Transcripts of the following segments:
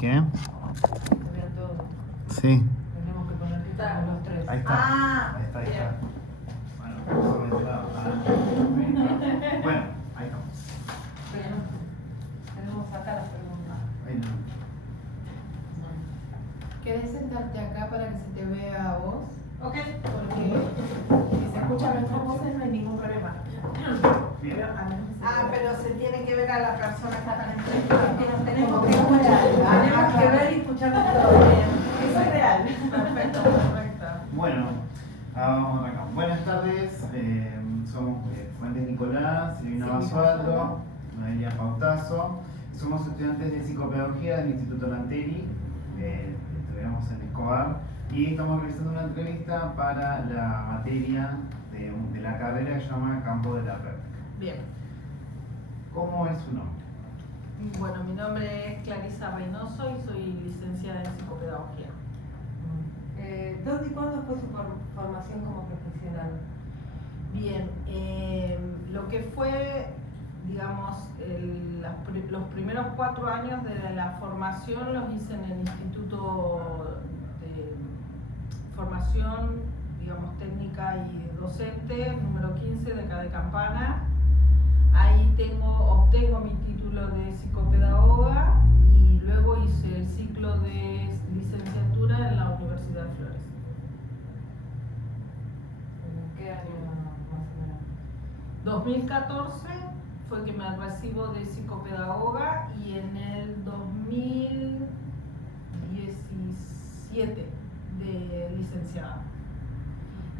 ¿Qué? Se vea todo. Sí. Tenemos que poner que estamos los tres. Ahí está. Ah, Ahí está, ahí bien. está. Bueno, solamente bueno, ahí estamos. Bien. Tenemos acá las preguntas. Ahí no. ¿Querés sentarte acá para que se te vea a vos? Ok. Porque si se escuchan nuestras voces no hay ningún problema. Bien. Pero a menos que se vea. Pero se tiene que ver a la persona que está en el Que nos tenemos que escuchar. escuchar. Tenemos que ver y escuchar todo bien. Eso es real. Perfecto, perfecto. Bueno, vamos acá. Buenas tardes. Somos Fuentes Nicolás, Silvina Sí, Basualdo, Noelia Pautazo. Somos estudiantes de psicopedagogía del Instituto Lanteri. Estudiamos en Escobar y estamos realizando una entrevista para la materia de la carrera que se llama Campo de la Práctica. Bien. ¿Cómo es su nombre? Bueno, mi nombre es Clarisa Reynoso y soy licenciada en psicopedagogía. ¿Dónde y cuándo fue su formación como profesional? Bien, lo que fue, digamos, los primeros 4 años de la formación los hice en el Instituto de Formación, digamos, Técnica y Docente, número 15 de acá de Campana. Ahí obtengo mi título de psicopedagoga y luego hice el ciclo de licenciatura en la Universidad de Flores. ¿En qué año más o menos? 2014 fue que me recibo de psicopedagoga y en el 2017 de licenciada.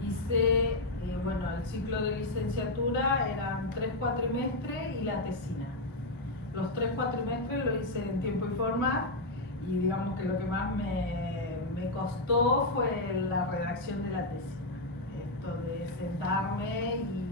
Hice, bueno, el ciclo de licenciatura eran 3 cuatrimestres y la tesina. Los 3 cuatrimestres lo hice en tiempo y forma y digamos que lo que más me costó fue la redacción de la tesina. Esto de sentarme y,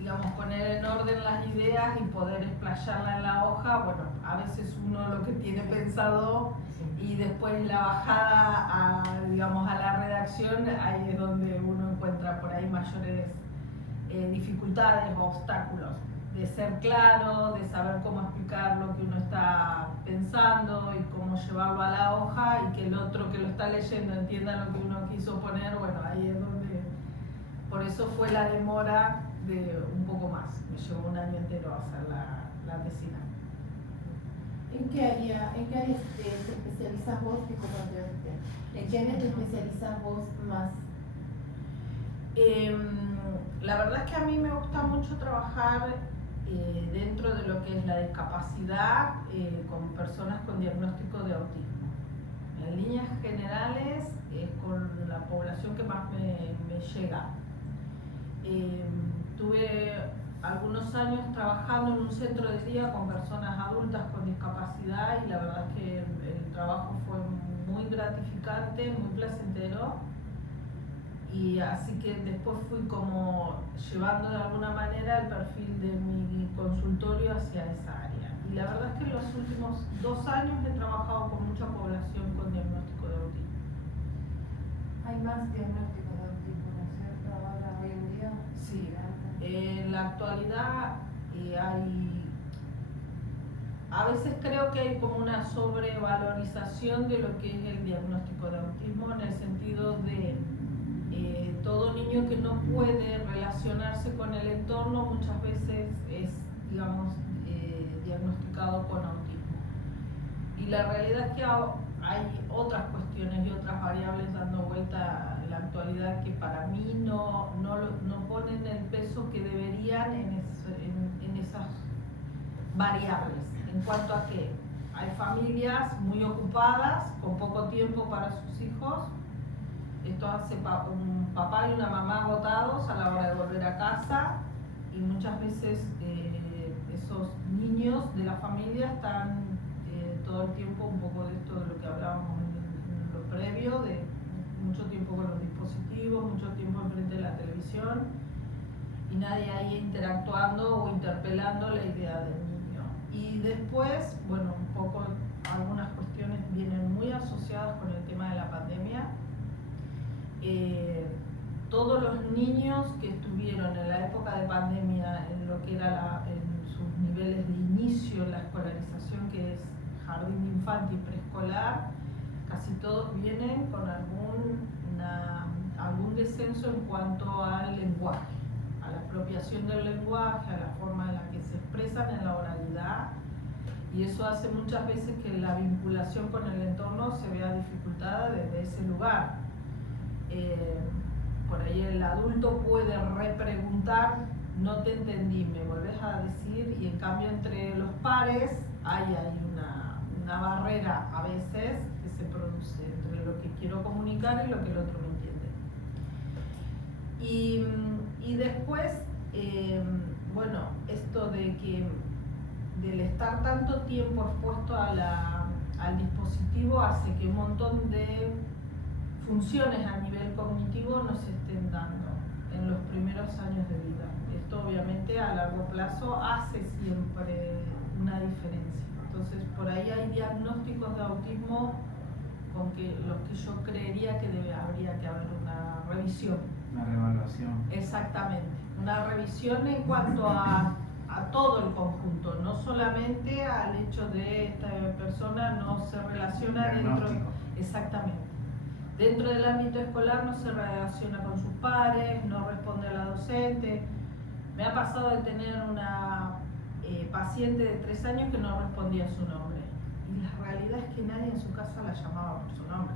digamos, poner en orden las ideas y poder explayarla en la hoja. Bueno, a veces uno lo que tiene pensado y después la bajada digamos, a la redacción, ahí es donde uno encuentra por ahí mayores dificultades o obstáculos. De ser claro, de saber cómo explicar lo que uno está pensando y cómo llevarlo a la hoja y que el otro que lo está leyendo entienda lo que uno quiso poner. Bueno, ahí es donde, por eso fue la demora de un poco más. Me llevó un año entero hacer la tesina. ¿En qué área te especializas vos? ¿En qué área te especializas vos más? La verdad es que a mí me gusta mucho trabajar dentro de lo que es la discapacidad con personas con diagnóstico de autismo. En líneas generales es con la población que más me llega. Tuve algunos años trabajando en un centro de día con personas adultas con discapacidad y la verdad es que el trabajo fue muy gratificante, muy placentero. Y así que después fui como llevando de alguna manera el perfil de mi consultorio hacia esa área. Y la verdad es que en los últimos 2 años he trabajado con mucha población con diagnóstico de autismo. ¿Hay más diagnósticos de autismo, no es cierto, ahora hoy en día? Sí, en la actualidad a veces creo que hay como una sobrevalorización de lo que es el diagnóstico de autismo en el sentido de todo niño que no puede relacionarse con el entorno muchas veces es, digamos, diagnosticado con autismo. Y la realidad es que hay otras cuestiones y otras variables dando vuelta en la actualidad que para mí no ponen el peso que deberían en esas variables. En cuanto a que hay familias muy ocupadas, con poco tiempo para sus hijos. Esto hace un papá y una mamá agotados a la hora de volver a casa y muchas veces esos niños de la familia están todo el tiempo, un poco de esto de lo que hablábamos en lo previo, de mucho tiempo con los dispositivos, mucho tiempo enfrente de la televisión y nadie ahí interactuando o interpelando la idea del niño. Y después, bueno, un poco algunas cuestiones vienen muy asociadas con el tema de la pandemia. Todos los niños que estuvieron en la época de pandemia en lo que era en sus niveles de inicio en la escolarización, que es jardín de infantes y preescolar, casi todos vienen con algún descenso en cuanto al lenguaje, a la apropiación del lenguaje, a la forma en la que se expresan en la oralidad, y eso hace muchas veces que la vinculación con el entorno se vea dificultada desde ese lugar. Por ahí el adulto puede repreguntar, no te entendí, me volvés a decir, y en cambio entre los pares hay una barrera a veces que se produce entre lo que quiero comunicar y lo que el otro me entiende. Y después, bueno, esto de que del estar tanto tiempo expuesto al dispositivo hace que un montón de funciones a nivel cognitivo no se estén dando en los primeros años de vida. Esto obviamente a largo plazo hace siempre una diferencia. Entonces por ahí hay diagnósticos de autismo con los que yo creería que habría que haber una revisión. Una reevaluación. Exactamente, una revisión en cuanto a todo el conjunto, no solamente al hecho de esta persona no se relaciona dentro. Exactamente. Dentro del ámbito escolar no se relaciona con sus pares, no responde a la docente. Me ha pasado de tener una paciente de 3 años que no respondía a su nombre. Y la realidad es que nadie en su casa la llamaba por su nombre.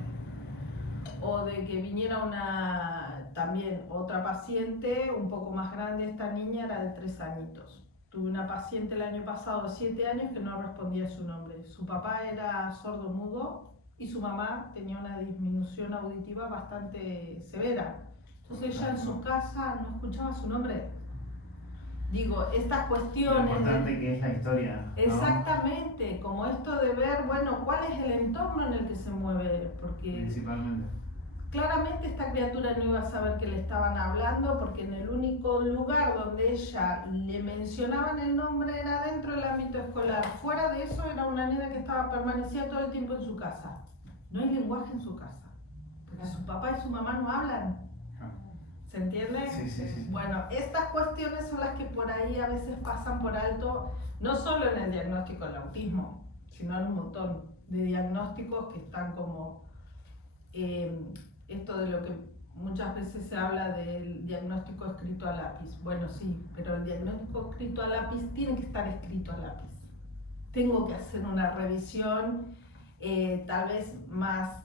O de que viniera también otra paciente, un poco más grande, esta niña era de 3 añitos. Tuve una paciente el año pasado de 7 años que no respondía a su nombre. Su papá era sordo-mudo y su mamá tenía una disminución auditiva bastante severa. Entonces ella en su casa no escuchaba su nombre. Digo, estas cuestiones... Lo importante que es la historia, ¿no? Exactamente, como esto de ver, bueno, cuál es el entorno en el que se mueve, porque... Principalmente. Claramente esta criatura no iba a saber que le estaban hablando porque en el único lugar donde ella le mencionaban el nombre era dentro del ámbito escolar. Fuera de eso era una nena que permanecía todo el tiempo en su casa. No hay lenguaje en su casa, porque su papá y su mamá no hablan. ¿Se entiende? Sí. Bueno, estas cuestiones son las que por ahí a veces pasan por alto, no solo en el diagnóstico del autismo, sino en un montón de diagnósticos que están como... esto de lo que muchas veces se habla del diagnóstico escrito a lápiz. Bueno, sí, pero el diagnóstico escrito a lápiz tiene que estar escrito a lápiz. Tengo que hacer una revisión tal vez más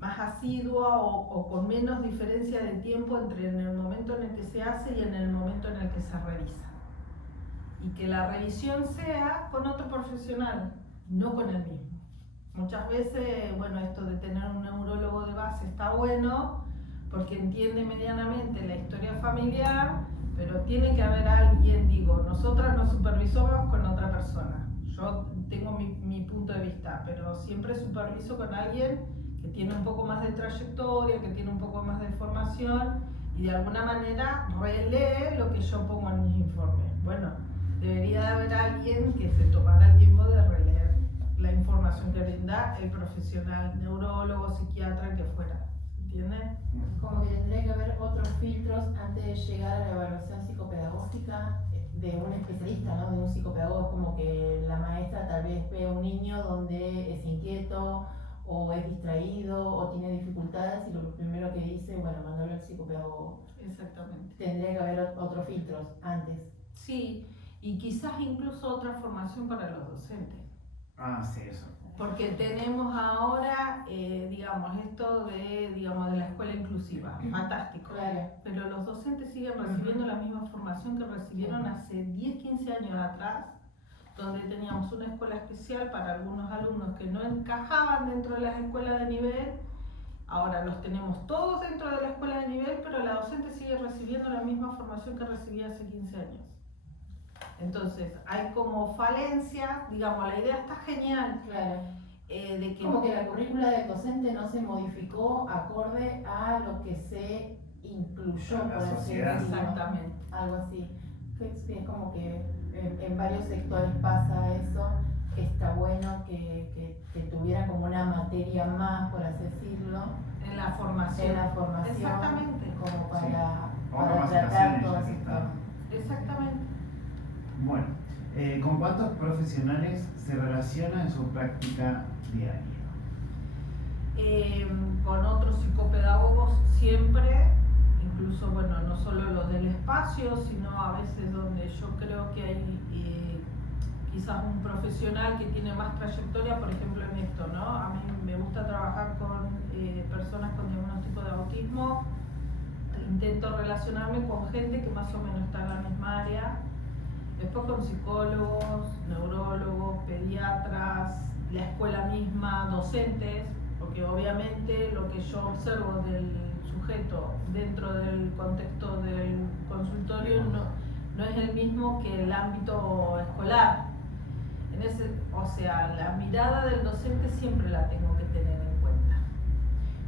asidua o con menos diferencia de tiempo entre en el momento en el que se hace y en el momento en el que se revisa. Y que la revisión sea con otro profesional, no con el mismo. Muchas veces, bueno, esto de tener un neurólogo de base está bueno porque entiende medianamente la historia familiar, pero tiene que haber alguien, digo, nosotras nos supervisamos con otra persona. Yo tengo mi punto de vista, pero siempre superviso con alguien que tiene un poco más de trayectoria, que tiene un poco más de formación y de alguna manera relee lo que yo pongo en mis informes. Bueno, debería de haber alguien que se tomara el tiempo de releer la información que brinda el profesional, neurólogo, psiquiatra, que fuera, ¿entiendes? Como que tendría que haber otros filtros antes de llegar a la evaluación psicopedagógica de un especialista, ¿no? De un psicopedagogo. Como que la maestra tal vez ve a un niño donde es inquieto o es distraído o tiene dificultades y lo primero que dice, bueno, mandarlo al psicopedagogo. Exactamente. Tendría que haber otros filtros antes. Sí, y quizás incluso otra formación para los docentes. Sí, eso. Porque tenemos ahora, digamos, esto de la escuela inclusiva, fantástico. Claro. Pero los docentes siguen recibiendo la misma formación que recibieron hace 10, 15 años atrás, donde teníamos una escuela especial para algunos alumnos que no encajaban dentro de las escuelas de nivel. Ahora los tenemos todos dentro de la escuela de nivel, pero la docente sigue recibiendo la misma formación que recibía hace 15 años. Entonces, hay como falencias, digamos, la idea está genial. Claro. De que como que la currícula del docente no se modificó acorde a lo que se incluyó, A la por así sociedad. decirlo. Exactamente. Algo así. Sí, es como que en varios sectores pasa eso. Está bueno que tuviera como una materia más, por así decirlo, en la formación. en la formación. Exactamente. Como Sí. para Como tratar capacitaciones, todo ya que esto. está. Exactamente. Bueno, ¿Con cuántos profesionales se relaciona en su práctica diaria? Con otros psicopedagogos siempre, incluso, bueno, no solo los del espacio, sino a veces donde yo creo que hay quizás un profesional que tiene más trayectoria, por ejemplo en esto, ¿no? A mí me gusta trabajar con personas con diagnóstico de autismo, intento relacionarme con gente que más o menos está en la misma área, después con psicólogos, neurólogos, pediatras, la escuela misma, docentes, porque obviamente lo que yo observo del sujeto dentro del contexto del consultorio no es el mismo que el ámbito escolar. O sea, la mirada del docente siempre la tengo que tener en cuenta,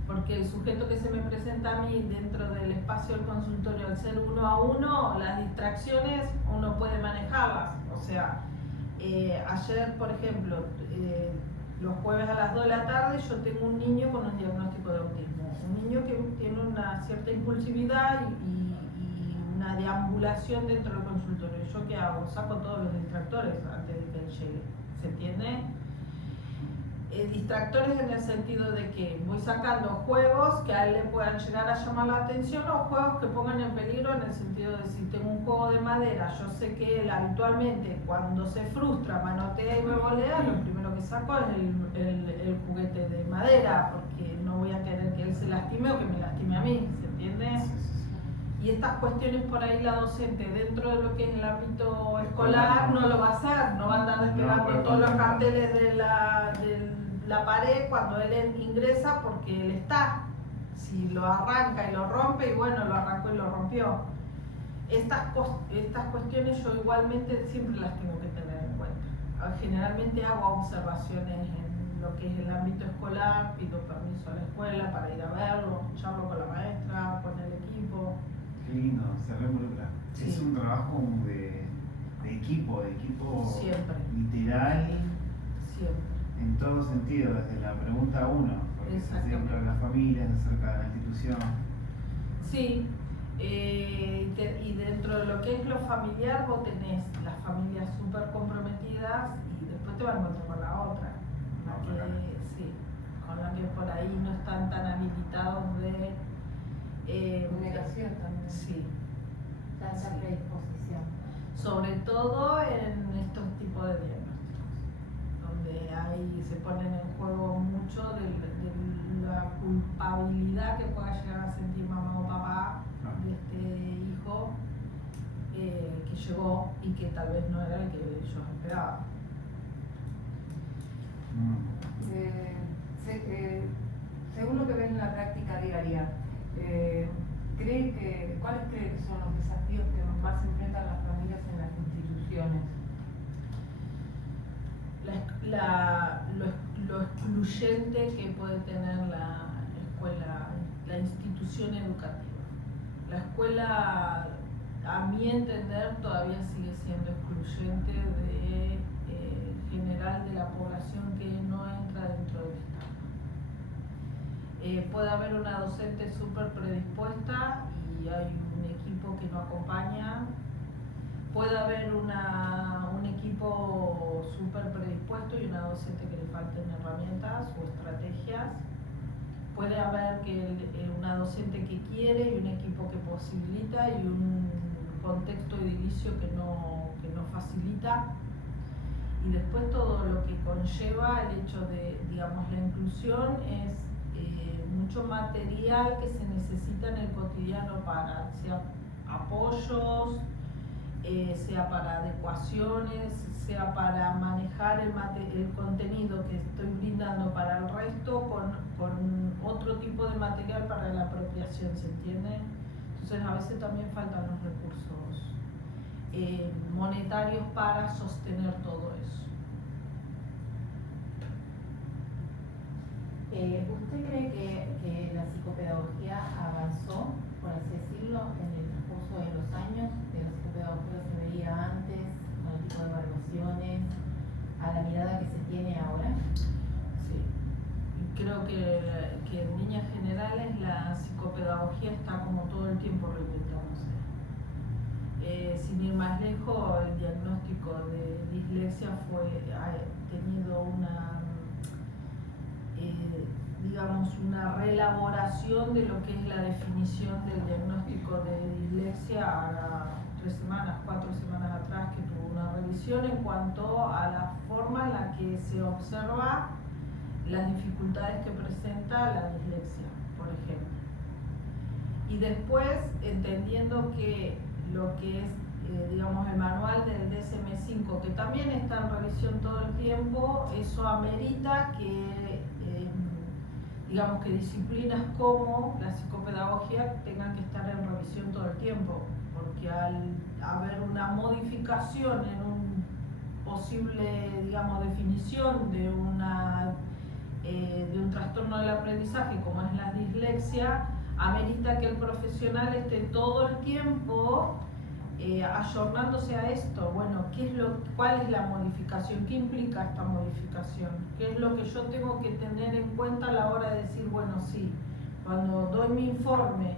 porque el sujeto que se me presenta a mí dentro del espacio del consultorio, al ser 1 a 1, las distracciones uno puede manejarlas. O sea, ayer, por ejemplo, los jueves a las 2 de la tarde yo tengo un niño con un diagnóstico de autismo, un niño que tiene una cierta impulsividad y una deambulación dentro del consultorio. ¿Yo qué hago? Saco todos los distractores antes de que él llegue, ¿se entiende? Distractores en el sentido de que voy sacando juegos que a él le puedan llegar a llamar la atención, o juegos que pongan en peligro, en el sentido de si tengo un juego de madera, yo sé que él habitualmente cuando se frustra, manotea y revolea, lo primero que saco es el juguete de madera, porque no voy a querer que él se lastime o que me lastime a mí, ¿se entiende? Y estas cuestiones por ahí la docente dentro de lo que es el ámbito escolar no lo va a hacer, no va a andar despegando todos los carteles de la pared cuando él ingresa, porque él está. Si lo arranca y lo rompe, y bueno, lo arrancó y lo rompió. Estas cuestiones yo igualmente siempre las tengo que tener en cuenta. Generalmente hago observaciones en lo que es el ámbito escolar, pido permiso a la escuela para ir a verlo, charlo con la maestra, con el equipo. Qué lindo, se reinvolucra. Sí. Es un trabajo de equipo Siempre. literal, Siempre. en todo sentido, desde la pregunta 1, porque se acerca a la familia, se acerca a la institución. Sí, y dentro de lo que es lo familiar, vos tenés las familias súper comprometidas y después te vas a encontrar con la otra, con la que por ahí no están tan habilitados de... Negación también. Sí. Tanta predisposición. Sobre todo en estos tipos de diagnósticos, donde ahí se ponen en juego mucho de la culpabilidad que pueda llegar a sentir mamá o papá de este hijo que llegó y que tal vez no era el que ellos esperaban. Según lo que ves en la práctica diaria, ¿cuáles cree que son los desafíos que más se enfrentan las familias en las instituciones? Lo excluyente que puede tener la escuela, la institución educativa. La escuela, a mi entender, todavía sigue siendo excluyente de general de la población que no entra dentro del Estado. Puede haber una docente súper predispuesta y hay un equipo que no acompaña. Puede haber un equipo súper predispuesto y una docente que le falten herramientas o estrategias. Puede haber una docente que quiere y un equipo que posibilita y un contexto edilicio que no facilita. Y después todo lo que conlleva el hecho de, digamos, la inclusión es mucho material que se necesita en el cotidiano para, sea apoyos, sea para adecuaciones, sea para manejar el contenido que estoy brindando para el resto con otro tipo de material para la apropiación, ¿se entiende? Entonces a veces también faltan los recursos monetarios para sostener todo eso. ¿Usted cree que la psicopedagogía avanzó, por así decirlo, en el transcurso de los años? Que la psicopedagogía se veía antes, con el tipo de evaluaciones, a la mirada que se tiene ahora. Sí, creo que en líneas generales la psicopedagogía está como todo el tiempo reinventándose. Sin ir más más lejos, el diagnóstico de dislexia ha tenido una, digamos, una reelaboración de lo que es la definición del diagnóstico de dislexia a 4 semanas atrás, que tuvo una revisión en cuanto a la forma en la que se observa las dificultades que presenta la dislexia, por ejemplo. Y después, entendiendo que lo que es, digamos, el manual del DSM-5, que también está en revisión todo el tiempo, eso amerita que, digamos, que disciplinas como la psicopedagogía tengan que estar en revisión todo el tiempo, porque al haber una modificación en un posible, digamos, definición de un trastorno del aprendizaje como es la dislexia, amerita que el profesional esté todo el tiempo ayornándose a esto. Bueno, ¿cuál es la modificación? ¿Qué implica esta modificación? ¿Qué es lo que yo tengo que tener en cuenta a la hora de decir, bueno, sí, cuando doy mi informe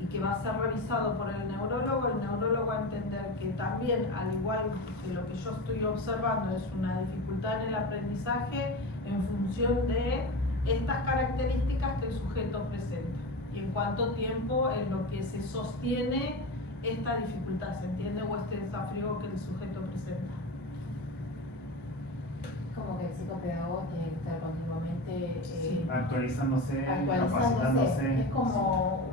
y que va a ser revisado por el neurólogo va a entender que también, al igual que lo que yo estoy observando es una dificultad en el aprendizaje en función de estas características que el sujeto presenta y en cuánto tiempo en lo que se sostiene esta dificultad, ¿se entiende? O este desafío que el sujeto presenta. Como que el psicopedagogo tiene que estar continuamente actualizándose, actualizándose. capacitándose. Es como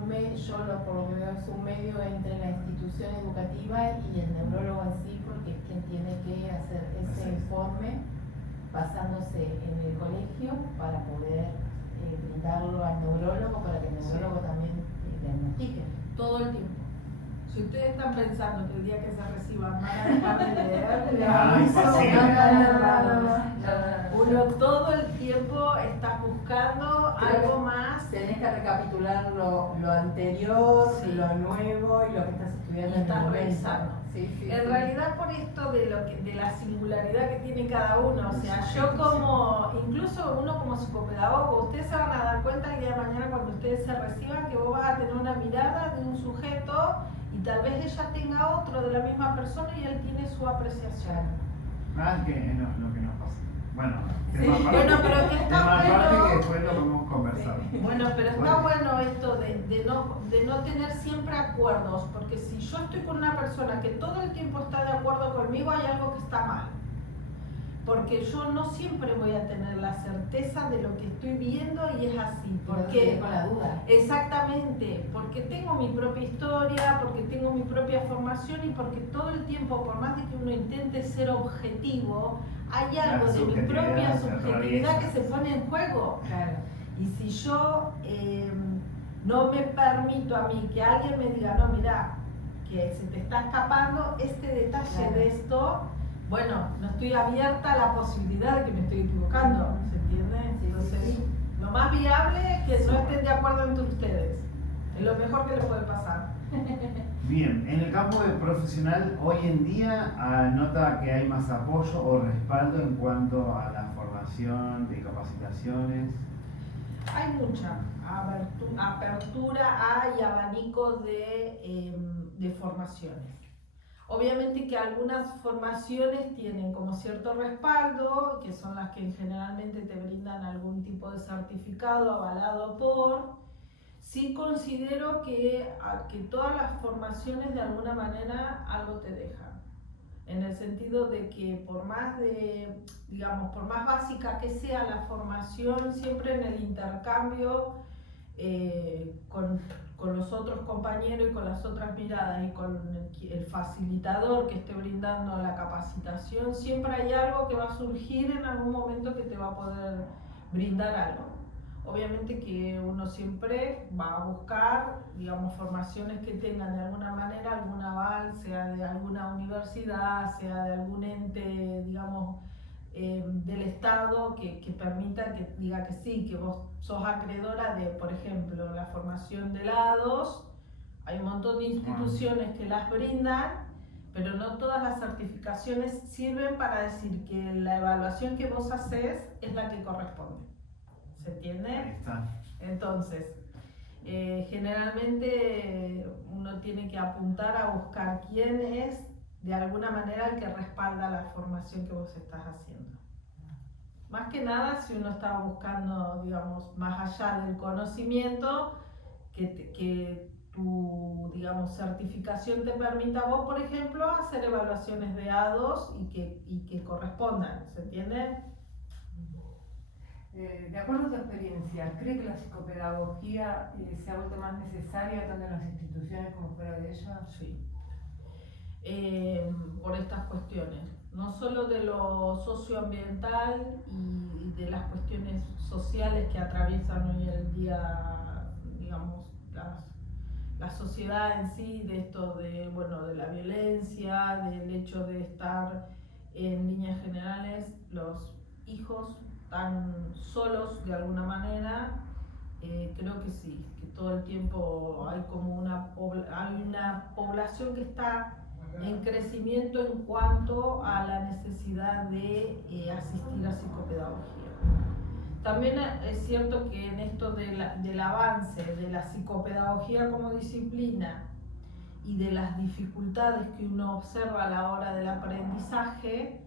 un medio, por lo que veo, es un medio entre la institución educativa y el neurólogo en sí, porque es quien tiene que hacer ese informe basándose en el colegio para poder brindarlo al neurólogo, para que el neurólogo también diagnostique. Todo el tiempo. Si ustedes están pensando que el día que se reciban van a dejar de leer, Ay, uno todo el tiempo está buscando algo más. Tenés que recapitular lo anterior, Sí. lo nuevo y lo que estás estudiando en el Estás momento. revisando. En realidad, por esto de la singularidad que tiene cada uno, o sea, incluso uno como psicopedagogo, ustedes se van a dar cuenta el día de mañana cuando ustedes se reciban que vos vas a tener una mirada de un sujeto y tal vez ella tenga otro de la misma persona y él tiene su apreciación. Que es lo que nos pasa. Bueno, Sí. tema aparte, Bueno, pero que está tema aparte bueno. que después lo podemos conversar. Bueno, pero está bueno esto de no tener siempre acuerdos, porque si yo estoy con una persona que todo el tiempo está de acuerdo conmigo, hay algo que está mal. Porque yo no siempre voy a tener la certeza de lo que estoy viendo y es así. Porque con la duda. exactamente, porque tengo mi propia historia, porque tengo mi propia formación y porque todo el tiempo, por más de que uno intente ser objetivo, hay algo de mi propia subjetividad que se pone en juego. Claro. Y si yo no me permito a mí que alguien me diga, no, mira, que se te está escapando este detalle Claro. de esto, bueno, no estoy abierta a la posibilidad de que me estoy equivocando, ¿se entiende? Sí, Entonces, sí. lo más viable es que no estén de acuerdo entre ustedes. Es lo mejor que les puede pasar. Bien, en el campo de profesional, hoy en día nota que hay más apoyo o respaldo en cuanto a la formación de capacitaciones. Hay mucha apertura y abanico de formaciones. Obviamente que algunas formaciones tienen como cierto respaldo, que son las que generalmente te brindan algún tipo de certificado avalado por. Sí considero que todas las formaciones de alguna manera algo te dejan. En el sentido de que por más básica que sea la formación, siempre en el intercambio con los otros compañeros y con las otras miradas y con el facilitador que esté brindando la capacitación, siempre hay algo que va a surgir en algún momento que te va a poder brindar algo. Obviamente que uno siempre va a buscar, digamos, formaciones que tengan de alguna manera algún aval, sea de alguna universidad, sea de algún ente, digamos, del Estado que permita que diga que sí, que vos sos acreedora de, por ejemplo, la formación de lados. Hay un montón de instituciones que las brindan, pero no todas las certificaciones sirven para decir que la evaluación que vos haces es la que corresponde. ¿Se entiende? Ahí está. Entonces, Generalmente uno tiene que apuntar a buscar quién es de alguna manera el que respalda la formación que vos estás haciendo. Más que nada si uno está buscando, digamos, más allá del conocimiento, que tu, digamos, certificación te permita a vos, por ejemplo, hacer evaluaciones de A2 y que correspondan, ¿se entiende? De acuerdo a tu experiencia, ¿cree que la psicopedagogía se ha vuelto más necesaria tanto en las instituciones como fuera de ellas? Sí. Por estas cuestiones, no solo de lo socioambiental y de las cuestiones sociales que atraviesan hoy el día, digamos, la sociedad en sí, de esto de, bueno, de la violencia, del hecho de estar en líneas generales, los hijos tan solos de alguna manera. Creo que sí, que todo el tiempo hay como una población que está en crecimiento en cuanto a la necesidad de asistir a psicopedagogía. También es cierto que en esto del avance de la psicopedagogía como disciplina y de las dificultades que uno observa a la hora del aprendizaje,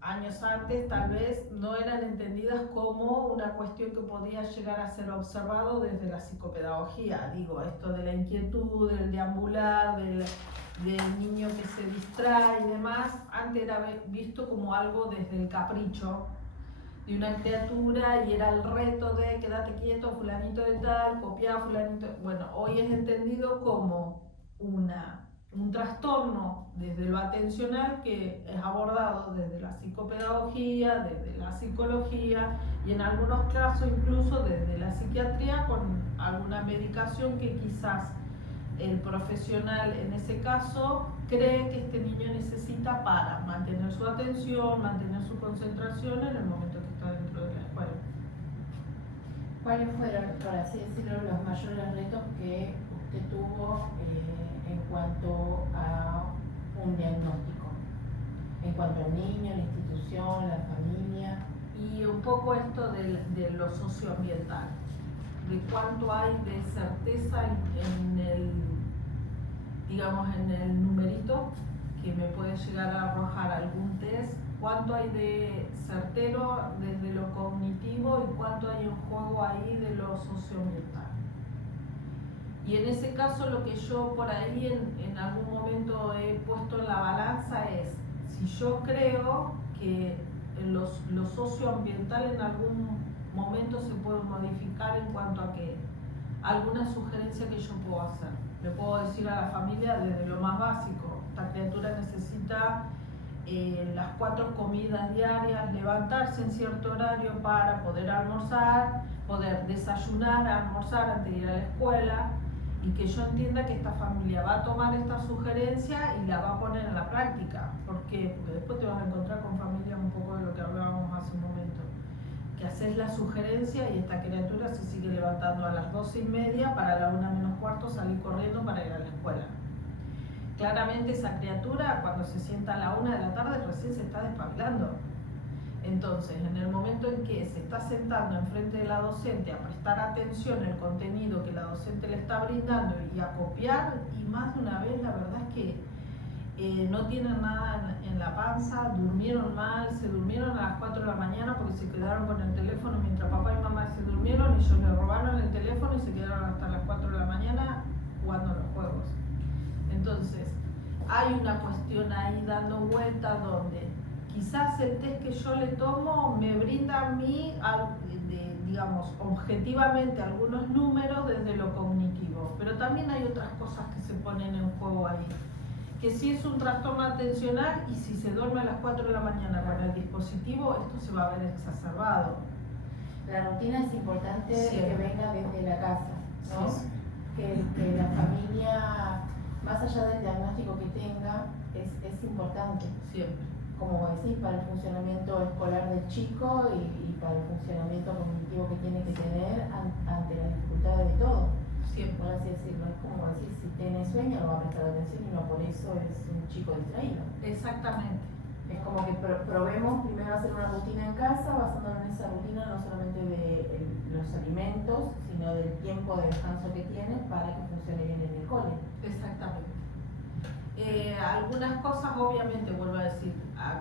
años antes tal vez no eran entendidas como una cuestión que podía llegar a ser observado desde la psicopedagogía. Digo, esto de la inquietud, del deambular, del niño que se distrae y demás, antes era visto como algo desde el capricho de una criatura y era el reto de quédate quieto, fulanito de tal, copiar fulanito. Bueno, hoy es entendido como un trastorno desde lo atencional que es abordado desde la psicopedagogía, desde la psicología y en algunos casos incluso desde la psiquiatría con alguna medicación que quizás el profesional en ese caso cree que este niño necesita para mantener su atención, mantener su concentración en el momento que está dentro de la escuela. ¿Cuáles fueron, por así decirlo, los mayores retos que usted tuvo en cuanto a un diagnóstico? En cuanto al niño, la institución, la familia. Y un poco esto de lo socioambiental, de cuánto hay de certeza en el, digamos, en el numerito que me puede llegar a arrojar algún test, cuánto hay de certero desde lo cognitivo y cuánto hay en juego ahí de lo socioambiental. Y en ese caso lo que yo por ahí en algún momento he puesto en la balanza es si yo creo que lo socioambiental en algún momento se puede modificar en cuanto a que alguna sugerencia que yo puedo hacer. Le puedo decir a la familia desde lo más básico, esta criatura necesita las 4 comidas diarias, levantarse en cierto horario para poder almorzar, poder desayunar, almorzar antes de ir a la escuela, y que yo entienda que esta familia va a tomar esta sugerencia y la va a poner en la práctica. ¿Por qué? Porque después te vas a encontrar con familias un poco de lo que hablábamos hace un momento, que haces la sugerencia y esta criatura se sigue levantando a las 12:30 para la 1:45 salir corriendo para ir a la escuela. Claramente esa criatura cuando se sienta a la 1 de la tarde recién se está despabilando. Entonces, en el momento en que se está sentando enfrente de la docente a prestar atención al contenido que la docente le está brindando y a copiar, y más de una vez la verdad es que no tienen nada en la panza, durmieron mal, se durmieron a las 4 de la mañana porque se quedaron con el teléfono mientras papá y mamá se durmieron, ellos le robaron el teléfono y se quedaron hasta las 4 de la mañana jugando los juegos. Entonces, hay una cuestión ahí dando vuelta donde quizás el test que yo le tomo me brinda a mí, digamos, objetivamente algunos números desde lo cognitivo, pero también hay otras cosas que se ponen en juego ahí. Que si es un trastorno atencional y si se duerme a las 4 de la mañana con el dispositivo, esto se va a ver exacerbado. La rutina es importante Siempre. que venga desde la casa, ¿no? Sí. Que la familia, más allá del diagnóstico que tenga, es importante. Siempre. Como decís, para el funcionamiento escolar del chico y para el funcionamiento cognitivo que tiene que tener ante las dificultades de todo. Siempre. Por así decirlo, es como decir, si tiene sueño no va a prestar atención y no por eso es un chico distraído. Exactamente. Es como que probemos primero hacer una rutina en casa, basándonos en esa rutina no solamente de los alimentos, sino del tiempo de descanso que tiene para que funcione bien en el cole. Exactamente. Algunas cosas, obviamente, vuelvo a decir,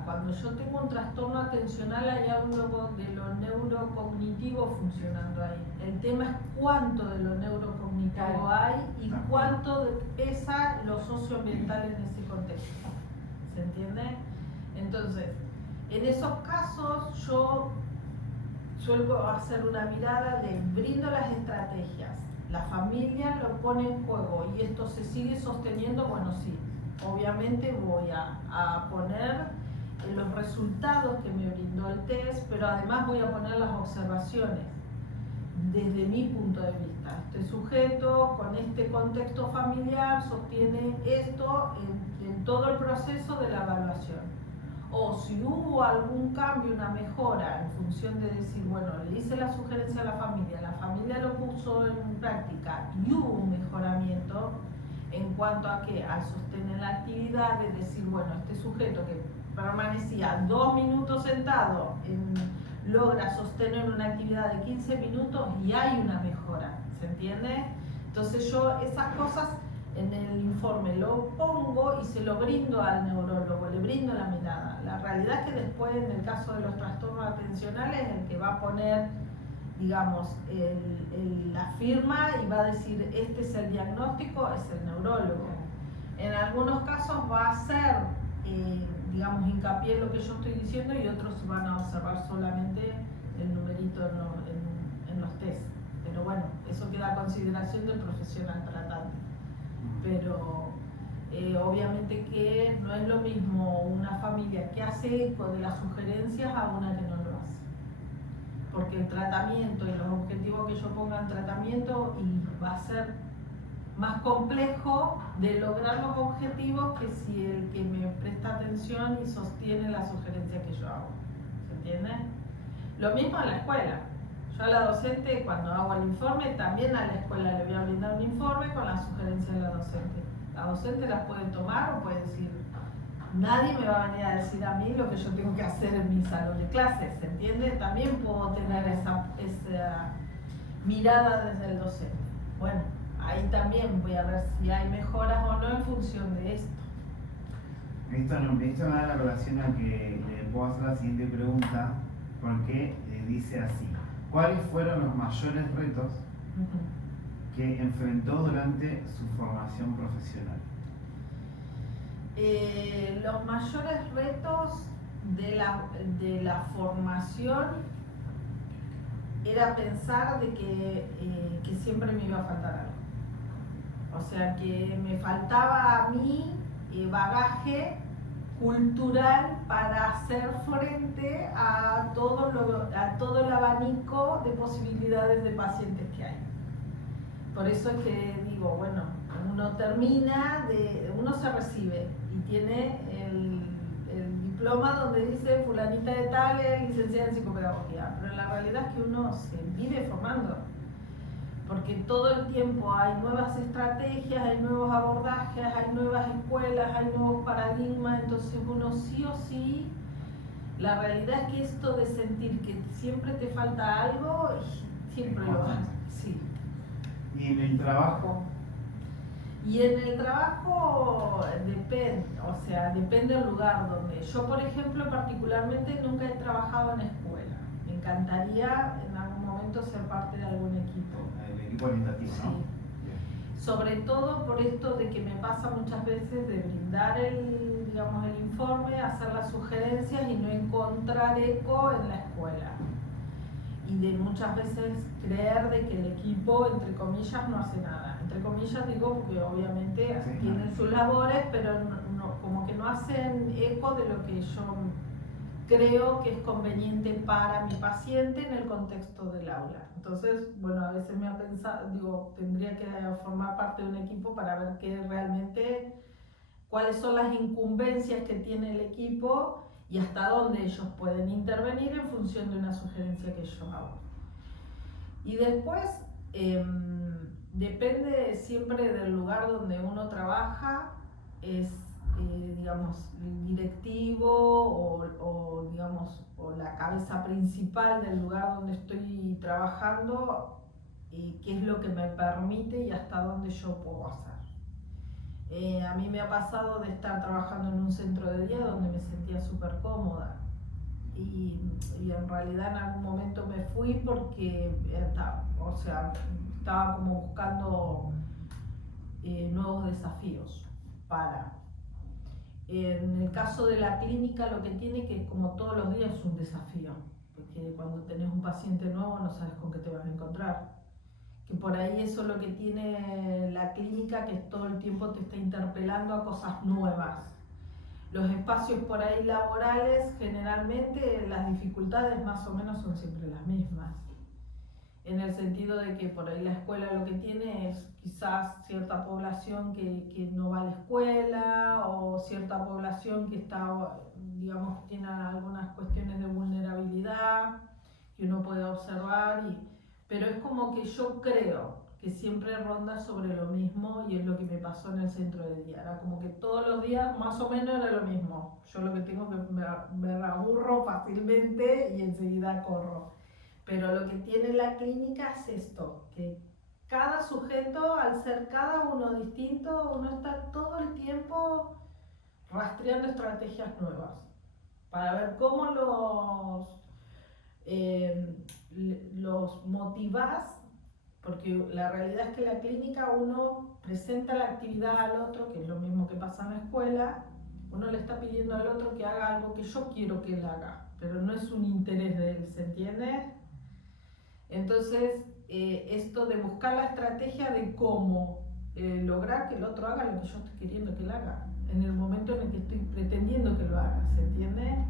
cuando yo tengo un trastorno atencional hay algo de lo neurocognitivo funcionando ahí. El tema es cuánto de lo neurocognitivo Claro. hay y cuánto pesa lo socioambiental en ese contexto. ¿Se entiende? Entonces, en esos casos yo suelo hacer una mirada de brindo las estrategias, la familia lo pone en juego y esto se sigue sosteniendo, bueno, sí, obviamente voy a poner los resultados que me brindó el test, pero además voy a poner las observaciones desde mi punto de vista. Este sujeto con este contexto familiar sostiene esto en todo el proceso de la evaluación. O si hubo algún cambio, una mejora en función de decir, bueno, le hice la sugerencia a la familia lo puso en práctica y hubo un mejoramiento en cuanto a que al sostener la actividad, de decir, bueno, este sujeto que permanecía 2 minutos sentado logra sostener una actividad de 15 minutos y hay una mejora, ¿se entiende? Entonces yo esas cosas en el informe lo pongo y se lo brindo al neurólogo, le brindo la mirada. La realidad es que después, en el caso de los trastornos atencionales, el que va a poner, digamos, la firma y va a decir, este es el diagnóstico, es el neurólogo. En algunos casos va a hacer, digamos, hincapié en lo que yo estoy diciendo y otros van a observar solamente el numerito en los test. Pero bueno, eso queda a consideración del profesional tratante. Pero obviamente que no es lo mismo una familia que hace eco de las sugerencias a una que no lo hace. Porque el tratamiento y los objetivos que yo ponga en tratamiento y va a ser más complejo de lograr los objetivos que si el que me presta atención y sostiene la sugerencia que yo hago. ¿Se entiende? Lo mismo en la escuela. Yo a la docente, cuando hago el informe, también a la escuela le voy a brindar un informe con las sugerencias de la docente. La docente las puede tomar o puede decir, nadie me va a venir a decir a mí lo que yo tengo que hacer en mi salón de clases, ¿se entiende? También puedo tener esa mirada desde el docente. Bueno, ahí también voy a ver si hay mejoras o no en función de esto. Esto me da la relación a que le puedo hacer la siguiente pregunta, porque dice así. ¿Cuáles fueron los mayores retos que enfrentó durante su formación profesional? Los mayores retos de la formación era pensar de que siempre me iba a faltar algo. O sea, que me faltaba a mí bagaje cultural para hacer frente a todo el abanico de posibilidades de pacientes que hay. Por eso es que digo, bueno, uno se recibe y tiene el diploma donde dice fulanita de tal es licenciada en psicopedagogía, pero la realidad es que uno se vive formando, porque todo el tiempo hay nuevas estrategias, hay nuevos abordajes, hay nuevas escuelas, hay nuevos paradigmas, entonces uno sí o sí, la realidad es que esto de sentir que siempre te falta algo, siempre lo hay, sí. ¿Y en el trabajo? Y en el trabajo depende, o sea, depende del lugar donde. Yo, por ejemplo, particularmente nunca he trabajado en escuela. Me encantaría en algún momento ser parte de algún equipo. El equipo orientativo, ¿no? Sí. Sobre todo por esto de que me pasa muchas veces de brindar el informe, hacer las sugerencias y no encontrar eco en la escuela. Y de muchas veces creer de que el equipo, entre comillas, no hace nada. Entre comillas digo porque obviamente Sí, tienen sus labores, pero como que no hacen eco de lo que yo creo que es conveniente para mi paciente en el contexto del aula. Entonces, bueno, a veces me ha pensado, digo, tendría que formar parte de un equipo para ver qué realmente, cuáles son las incumbencias que tiene el equipo y hasta dónde ellos pueden intervenir en función de una sugerencia que yo hago. Y después, depende siempre del lugar donde uno trabaja, digamos, el directivo o, digamos, o la cabeza principal del lugar donde estoy trabajando, qué es lo que me permite y hasta dónde yo puedo hacer. A mí me ha pasado de estar trabajando en un centro de día donde me sentía súper cómoda y en realidad en algún momento me fui porque estaba como buscando nuevos desafíos En el caso de la clínica lo que tiene que como todos los días es un desafío, porque cuando tenés un paciente nuevo no sabes con qué te vas a encontrar. Que por ahí eso es lo que tiene la clínica, que todo el tiempo te está interpelando a cosas nuevas. Los espacios por ahí laborales, generalmente las dificultades más o menos son siempre las mismas. En el sentido de que por ahí la escuela lo que tiene es quizás cierta población que no va a la escuela o cierta población que está, digamos, tiene algunas cuestiones de vulnerabilidad que uno puede observar pero es como que yo creo que siempre ronda sobre lo mismo y es lo que me pasó en el centro de día. Era como que todos los días más o menos era lo mismo. Yo lo que tengo que me aburro fácilmente y enseguida corro. Pero lo que tiene la clínica es esto, que cada sujeto, al ser cada uno distinto, uno está todo el tiempo rastreando estrategias nuevas para ver cómo los motivás, porque la realidad es que la clínica uno presenta la actividad al otro, que es lo mismo que pasa en la escuela, uno le está pidiendo al otro que haga algo que yo quiero que él haga, pero no es un interés de él, ¿se entiende? Entonces, esto de buscar la estrategia de cómo lograr que el otro haga lo que yo estoy queriendo que él haga, en el momento en el que estoy pretendiendo que lo haga, ¿se entiende?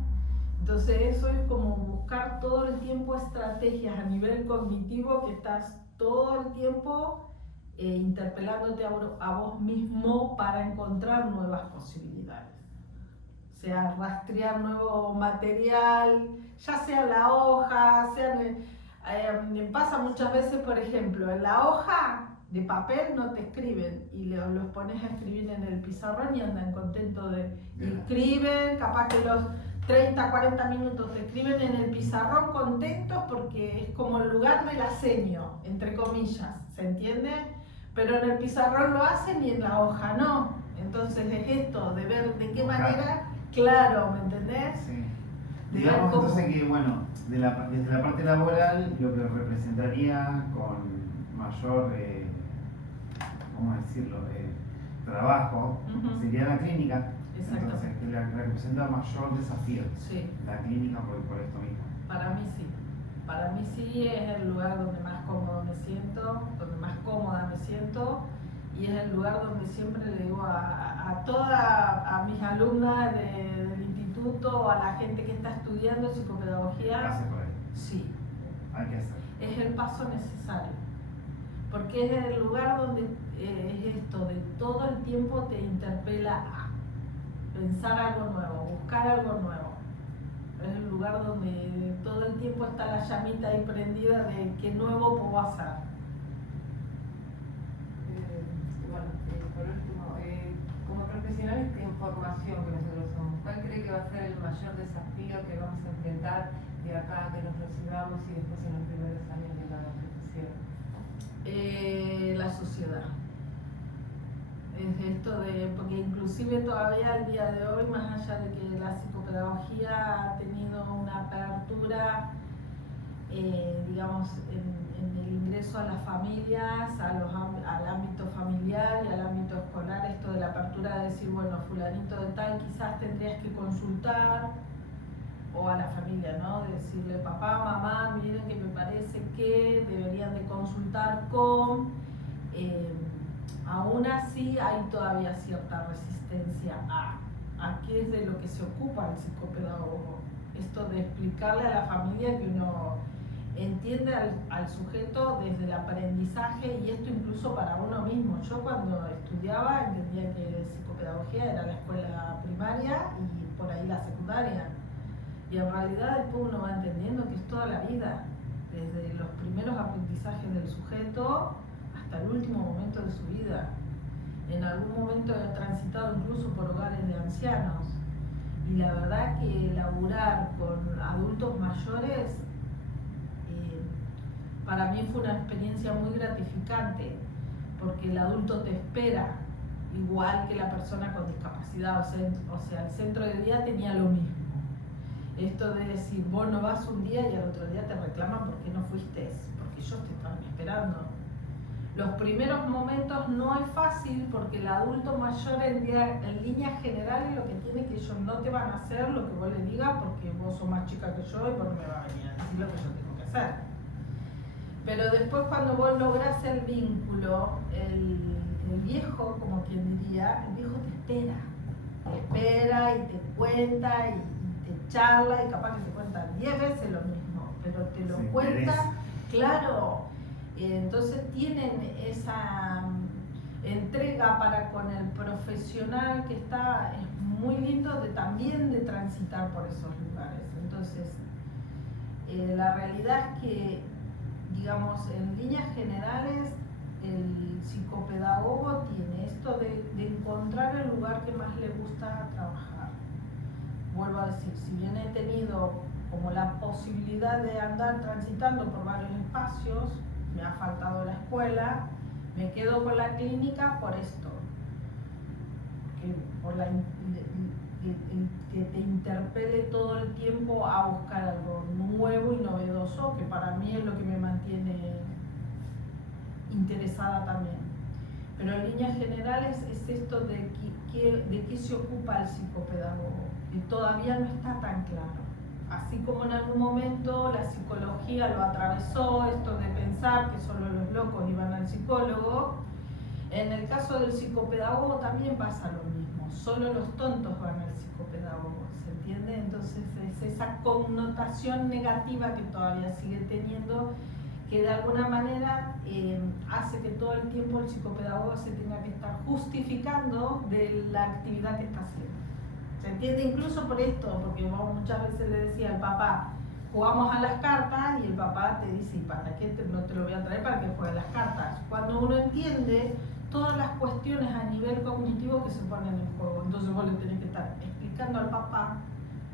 Entonces eso es como buscar todo el tiempo estrategias a nivel cognitivo que estás todo el tiempo interpelándote a vos mismo para encontrar nuevas posibilidades. O sea, rastrear nuevo material, ya sea la hoja, me pasa muchas veces, por ejemplo, en la hoja de papel no te escriben y los pones a escribir en el pizarrón y andan contentos y escriben, capaz que los 30, 40 minutos te escriben en el pizarrón contentos porque es como el lugar del aseño, entre comillas, ¿se entiende? Pero en el pizarrón lo hacen y en la hoja no. Entonces es esto, de ver de qué manera, claro, ¿me entendés? Sí. Digamos entonces que, bueno, desde la parte laboral, lo que representaría con mayor, ¿cómo decirlo?, trabajo, sería la clínica. Entonces, que la representa mayor desafío. Sí. La clínica por esto mismo. Para mí sí. Para mí sí es el lugar donde más cómodo me siento, donde más cómoda me siento y es el lugar donde siempre le digo a mis alumnas del instituto, a la gente que está estudiando psicopedagogía, Pase por ahí. sí, Hay que hacerlo. es el paso necesario, porque es el lugar donde es esto, de todo el tiempo te interpela a pensar algo nuevo, buscar algo nuevo. Es el lugar donde todo el tiempo está la llamita ahí prendida de qué nuevo puedo hacer. Por último, como profesionales de información que nosotros somos, ¿cuál cree que va a ser el mayor desafío que vamos a enfrentar de acá a que nos recibamos y después en los primeros años de la profesión? La sociedad. Es esto porque inclusive todavía al día de hoy, más allá de que la psicopedagogía ha tenido una apertura, digamos, en el ingreso a las familias, al ámbito familiar y al ámbito escolar, esto de la apertura de decir, bueno, fulanito de tal, quizás tendrías que consultar, o a la familia, ¿no? De decirle, papá, mamá, miren que me parece que deberían de consultar con... aún así hay todavía cierta resistencia a qué es de lo que se ocupa el psicopedagogo. Esto de explicarle a la familia que uno entiende al sujeto desde el aprendizaje y esto incluso para uno mismo. Yo cuando estudiaba entendía que psicopedagogía era la escuela primaria y por ahí la secundaria. Y en realidad después uno va entendiendo que es toda la vida, desde los primeros aprendizajes del sujeto hasta el último momento de su vida. En algún momento he transitado incluso por hogares de ancianos ancianos. Y la verdad que laburar con adultos mayores para mí fue una experiencia muy gratificante, porque el adulto te espera, igual que la persona con discapacidad. O sea, el centro de día tenía lo mismo. Esto de decir, vos no vas un día y al otro día te reclaman por qué no fuiste, porque ellos te estaban esperando. Los primeros momentos no es fácil, porque el adulto mayor en líneas generales lo que tiene es que ellos no te van a hacer lo que vos les digas, porque vos sos más chica que yo y vos no me vas a venir a decir lo que yo tengo que hacer. Pero después, cuando vos lográs el vínculo, el viejo, como quien diría, el viejo te espera y te cuenta y te charla, y capaz que te cuenta 10 veces lo mismo, pero te lo cuenta, claro. Entonces tienen esa entrega para con el profesional, que está, es muy lindo también de transitar por esos lugares. Entonces, la realidad es que, digamos, en líneas generales, el psicopedagogo tiene esto de encontrar el lugar que más le gusta trabajar. Vuelvo a decir, si bien he tenido como la posibilidad de andar transitando por varios espacios, me ha faltado la escuela, me quedo con la clínica por esto, por que te interpele todo el tiempo a buscar algo nuevo y novedoso, que para mí es lo que me mantiene interesada también. Pero en líneas generales es esto de qué se ocupa el psicopedagogo, que todavía no está tan claro. Así como en algún momento la psicología lo atravesó, esto de pensar que solo los locos iban al psicólogo, en el caso del psicopedagogo también pasa lo mismo, solo los tontos van al psicopedagogo, ¿se entiende? Entonces es esa connotación negativa que todavía sigue teniendo, que de alguna manera hace que todo el tiempo el psicopedagogo se tenga que estar justificando de la actividad que está haciendo. ¿Se entiende? Incluso por esto, porque vos muchas veces le decía al papá, jugamos a las cartas, y el papá te dice, ¿y para qué no te lo voy a traer para que juegues las cartas? Cuando uno entiende todas las cuestiones a nivel cognitivo que se ponen en juego, entonces vos le tenés que estar explicando al papá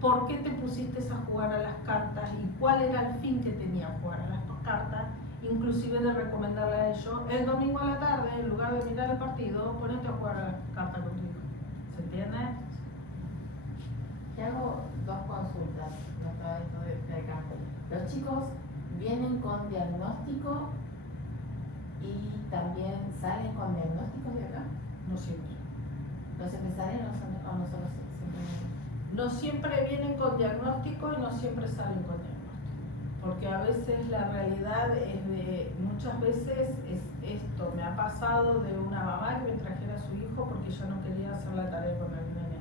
por qué te pusiste a jugar a las cartas y cuál era el fin que tenía jugar a las cartas, inclusive de recomendarle a ellos, el domingo a la tarde, en lugar de mirar el partido, ponete a jugar a las cartas con tu hijo. ¿Se entiende? Te hago dos consultas de acá. Los chicos vienen con diagnóstico y también salen con diagnósticos de acá. No siempre. ¿Los empresarios o no solo siempre? No siempre vienen con diagnóstico y no siempre salen con diagnóstico. Porque a veces la realidad muchas veces es esto. Me ha pasado de una mamá que me trajera a su hijo porque ella no quería hacer la tarea con el nene.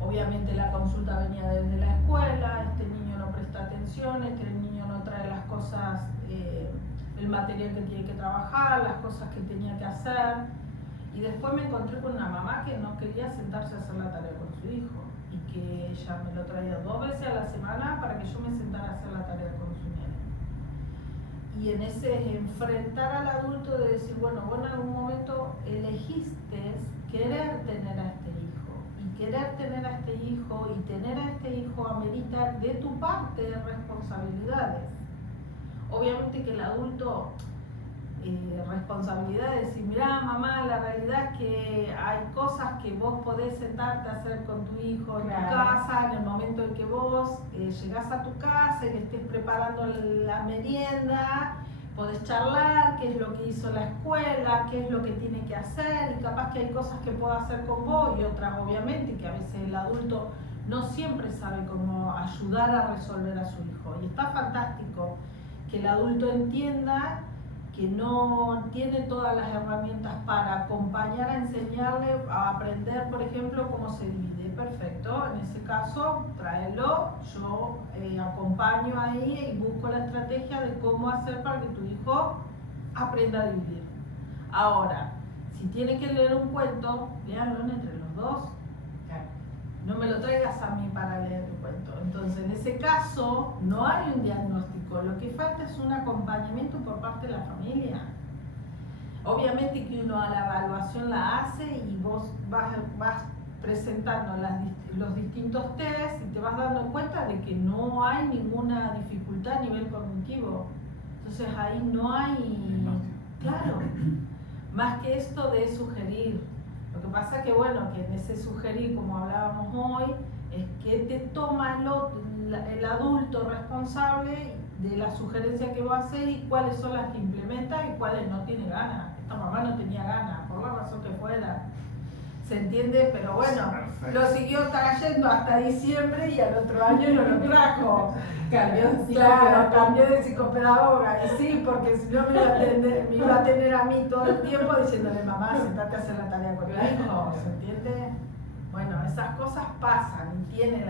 Obviamente la consulta venía desde la escuela, este niño no presta atención, este niño no trae las cosas, el material que tiene que trabajar, las cosas que tenía que hacer. Y después me encontré con una mamá que no quería sentarse a hacer la tarea con su hijo, y que ella me lo traía 2 veces a la semana para que yo me sentara a hacer la tarea con su nene. Y en ese enfrentar al adulto de decir, bueno, vos en algún momento elegiste querer tener a este hijo, y querer tener a este hijo y tener a este hijo amerita de tu parte responsabilidades. Obviamente que el adulto responsabilidad de decir, mirá mamá, la realidad es que hay cosas que vos podés sentarte a hacer con tu hijo en tu casa, en el momento en que vos llegás a tu casa y le estés preparando la merienda, podés charlar qué es lo que hizo la escuela, qué es lo que tiene que hacer, y capaz que hay cosas que puedo hacer con vos y otras obviamente, que a veces el adulto no siempre sabe cómo ayudar a resolver a su hijo. Y está fantástico que el adulto entienda que no tiene todas las herramientas para acompañar a enseñarle a aprender, por ejemplo, cómo se divide. Perfecto, en ese caso, tráelo, yo acompaño ahí y busco la estrategia de cómo hacer para que tu hijo aprenda a dividir. Ahora, si tiene que leer un cuento, léanlo entre los dos. No me lo traigas a mí para leer el cuento. Entonces, en ese caso, no hay un diagnóstico. Lo que falta es un acompañamiento por parte de la familia. Obviamente que uno a la evaluación la hace y vos vas presentando los distintos test y te vas dando cuenta de que no hay ninguna dificultad a nivel cognitivo. Entonces ahí no hay, claro, más que esto de sugerir. Lo que pasa es que bueno, que en ese sugerir, como hablábamos hoy, es que te toma el adulto responsable de la sugerencia que va a hacer y cuáles son las que implementa y cuáles no tiene ganas. Esta mamá no tenía ganas, por la razón que fuera. ¿Se entiende? Pero bueno, lo siguió trayendo hasta diciembre y al otro año no lo trajo. Cambió de psicopedagoga. Y sí, porque si no me iba a tener a mí todo el tiempo diciéndole, mamá, sentate a hacer la tarea con tu hijo. ¿Se entiende? Bueno, esas cosas pasan y tiene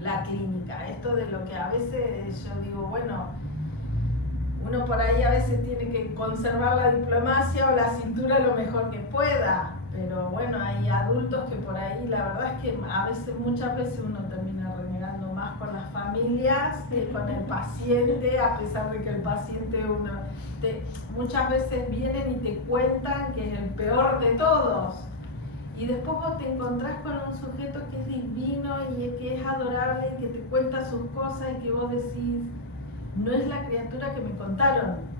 la clínica. Esto de lo que a veces yo digo, bueno, uno por ahí a veces tiene que conservar la diplomacia o la cintura lo mejor que pueda. Pero bueno, hay adultos que por ahí, la verdad es que muchas veces uno termina renegando más con las familias que con el paciente, a pesar de que el paciente muchas veces vienen y te cuentan que es el peor de todos. Y después vos te encontrás con un sujeto que es divino y que es adorable y que te cuenta sus cosas y que vos decís, no es la criatura que me contaron.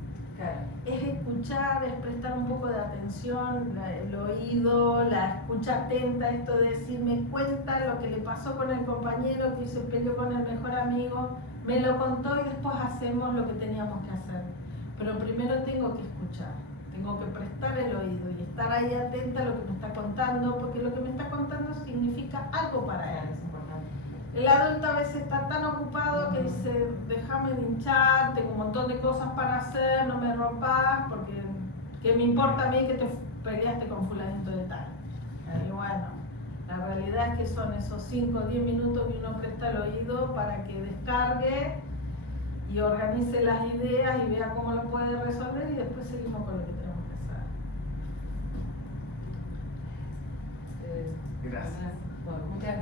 Es escuchar, es prestar un poco de atención, el oído, la escucha atenta, esto de decir, me cuenta lo que le pasó con el compañero que se peleó con el mejor amigo, me lo contó y después hacemos lo que teníamos que hacer. Pero primero tengo que escuchar, tengo que prestar el oído y estar ahí atenta a lo que me está contando, porque lo que me está contando significa algo para él. El adulto a veces está tan ocupado que dice, déjame de hinchar, tengo un montón de cosas para hacer, no me rompas, porque ¿qué me importa a mí que te peleaste con fulanito de tal? Y bueno, la realidad es que son esos 5 o 10 minutos que uno presta el oído para que descargue y organice las ideas y vea cómo lo puede resolver y después seguimos con lo que tenemos que hacer. Gracias. Bueno, muchas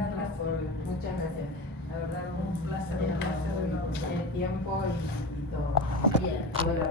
gracias. La verdad, Un placer. El tiempo y todo. Bien. Bueno,